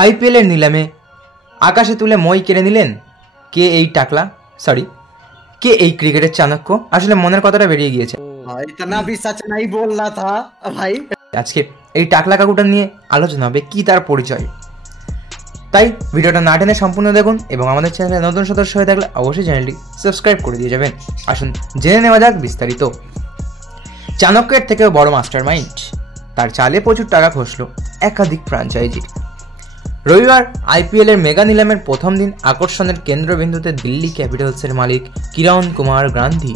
आईपीएल এর নিলামে আকাশে তুলে মই কেড়ে নিলেন কে এই টাকলা কে এই ক্রিকেটের চাণক্য। আসলে মনের কথাটা বেরিয়ে গিয়েছে। इतना भी सच नहीं बोल रहा था भाई। আজকে এই টাকলা কাকুটা নিয়ে আলোচনা হবে, কি তার পরিচয়। তাই ভিডিওটা না টেনে সম্পূর্ণ দেখুন এবং আমাদের চ্যানেলে নতুন সদস্য হয়ে থাকলে অবশ্যই চ্যানেলটি সাবস্ক্রাইব করে দিয়ে যাবেন। আসুন জেনে নেওয়া যাক বিস্তারিত। চাণক্যের থেকেও বড় মাস্টার মাইন্ড, তার চালে প্রচুর টাকা খসলো একাধিক ফ্র্যাঞ্চাইজির। রবিবার আইপিএল এর মেগা নিলামের প্রথম দিন আকর্ষণের কেন্দ্রবিন্দুতে দিল্লি ক্যাপিটালসের মালিক কিরণ কুমার গান্ধী।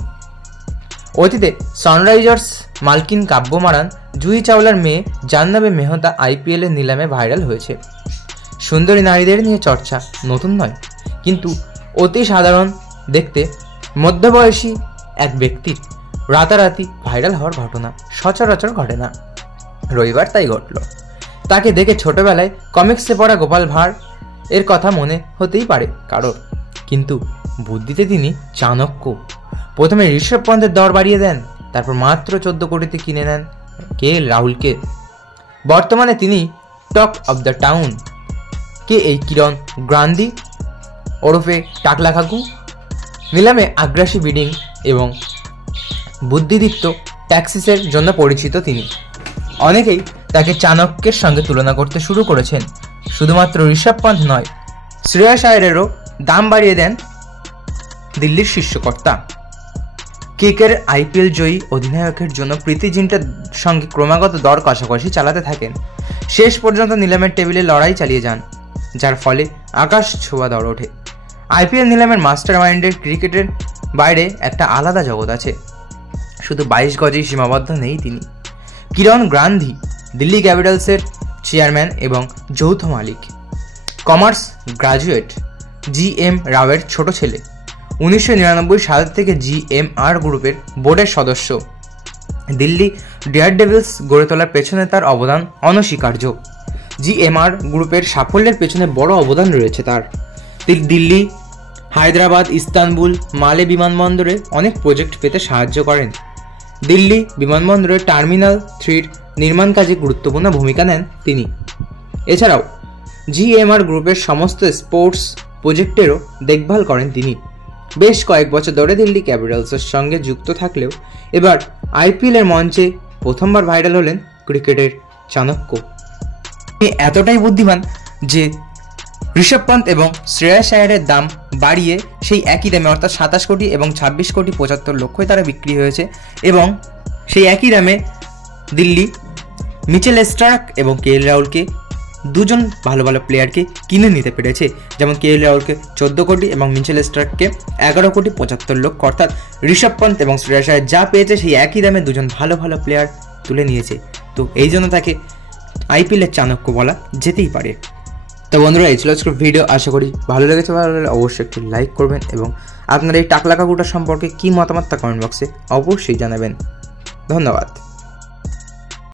অতীতে সানরাইজার্স মালকিন কাব্য মারান জুহি চাওলার মেয়ে জাহ্নবী মেহতা আইপিএল এর নিলামে ভাইরাল হয়েছে। সুন্দরী নারীদের নিয়ে চর্চা নতুন নয়, কিন্তু অতি সাধারণ দেখতে মধ্যবয়সী এক ব্যক্তির রাতারাতি ভাইরাল হওয়ার ঘটনা সচরাচর ঘটে না। রবিবার তাই ঘটল। তাকে দেখে ছোটবেলায় কমিক্সে পড়া গোপাল ভাঁড় এর কথা মনে হতেই পারে কারোর, কিন্তু বুদ্ধিতে তিনি চাণক্য। প্রথমে ঋষভ পন্থের দর বাড়িয়ে দেন, তারপর মাত্র 14 কোটিতে কিনে নেন কেএল রাহুলকে। বর্তমানে তিনি টক অব দ্য টাউন। কে এই কিরণ গান্ধী ওরফে টাকলা কাকু? নিলামে আগ্রাসী বিডিং এবং বুদ্ধিদীপ্ত ট্যাক্সিসের জন্য পরিচিত তিনি। অনেকেই তাকে চাণক্যের সঙ্গে তুলনা করতে শুরু করেছেন। শুধুমাত্র ঋষভ পন্থ নয়, শ্রেয়াস আয়ারেরও দাম বাড়িয়ে দেন দিল্লির শীর্ষকর্তা। কেকের আইপিএল জয়ী অধিনায়কের জন্য প্রীতি জিন্টার সঙ্গে ক্রমাগত দর কষাকষি চালাতে থাকেন। শেষ পর্যন্ত নিলামের টেবিলে লড়াই চালিয়ে যান, যার ফলে আকাশ ছোঁয়া দর ওঠে। আইপিএল নিলামের মাস্টার মাইন্ডের ক্রিকেটের বাইরে একটা আলাদা জগৎ আছে। শুধু 22 গজেই সীমাবদ্ধ নেই তিনি। কিরণ গান্ধী দিল্লি ক্যাপিটালসের চেয়ারম্যান এবং যৌথ মালিক। কমার্স গ্রাজুয়েট জিএম রাওয়ের ছোট ছেলে। 1999 সাল থেকে জিএমআর গ্রুপের বোর্ডের সদস্য। দিল্লি ডেয়ারডেভিলস গড়ে তোলার পেছনে তার অবদান অনস্বীকার্য। জিএমআর গ্রুপের সাফল্যের পেছনে বড় অবদান রয়েছে তার। দিল্লি, হায়দ্রাবাদ, ইস্তানবুল, মালে বিমানবন্দরে অনেক প্রজেক্ট পেতে সাহায্য করেন। দিল্লি বিমানবন্দরের টার্মিনাল 3 নির্মাণ কাজে গুরুত্বপূর্ণ ভূমিকা নেন তিনি। এছাড়াও জিএমআর গ্রুপের সমস্ত স্পোর্টস প্রজেক্টেরও দেখভাল করেন তিনি। বেশ কয়েক বছর ধরে দিল্লি ক্যাপিটালসের সঙ্গে যুক্ত থাকলেও এবার আইপিএলের মঞ্চে প্রথমবার ভাইরাল হলেন ক্রিকেটের চাণক্য। তিনি এতটাই বুদ্ধিমান যে ঋষভ পন্থ এবং শ্রেয়াস আয়ারের দাম বাড়িয়ে সেই একই দামে অর্থাৎ 27 কোটি এবং 26 কোটি 75 লক্ষই তারা বিক্রি হয়েছে, এবং সেই একই দামে দিল্লি মিচেল স্টার্ক এবং কেএল রাহুলকে দুজন ভালো ভালো প্লেয়ারকে কিনে নিতে পেরেছে। যেমন কেএল রাহুলকে 14 কোটি এবং মিচেল স্টার্ককে 11 কোটি 75 লক্ষ, অর্থাৎ ঋষভ পন্থ এবং শ্রেয়াস আয়ার যা পেয়েছে সেই একই দামে দুজন ভালো ভালো প্লেয়ার তুলে নিয়েছে। তো এই জন্য তাকে আইপিএলের চাণক্য বলা যেতেই পারে। তো বন্ধুরা, এই ছিল আজকের ভিডিও। আশা করি ভালো লেগেছে। ভালো লাগলে অবশ্যই একটি লাইক করবেন এবং আপনার এই টাকলা কাকুটা সম্পর্কে কী মতামত তা কমেন্ট বক্সে অবশ্যই জানাবেন। ধন্যবাদ।